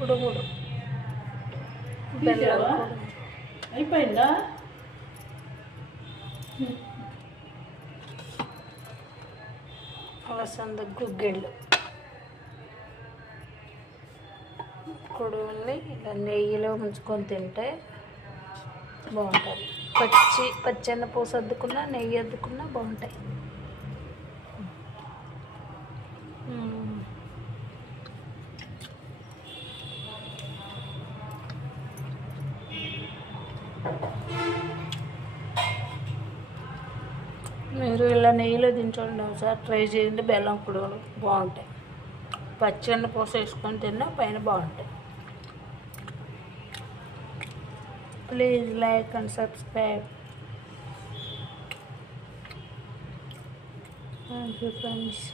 కుడుములు బెల్లం కుడుము అయిపోయిందా? అలసంద గుగ్గిళ్ళు కుడుముల్ని ఇలా నెయ్యిలో ముంచుకొని తింటే బాగుంటుంది. పచ్చెన్న పూస అద్దుకున్నా నెయ్యి అద్దుకున్నా బాగుంటాయి. మీరు ఇలా నెయ్యిలో దించండి, ఒకసారి ట్రై చేయండి. బెల్లం కుడుములు బాగుంటాయి. పచ్చెన్న పూస వేసుకొని తిన్నా పైన బాగుంటాయి. Please like and subscribe. Thank you friends.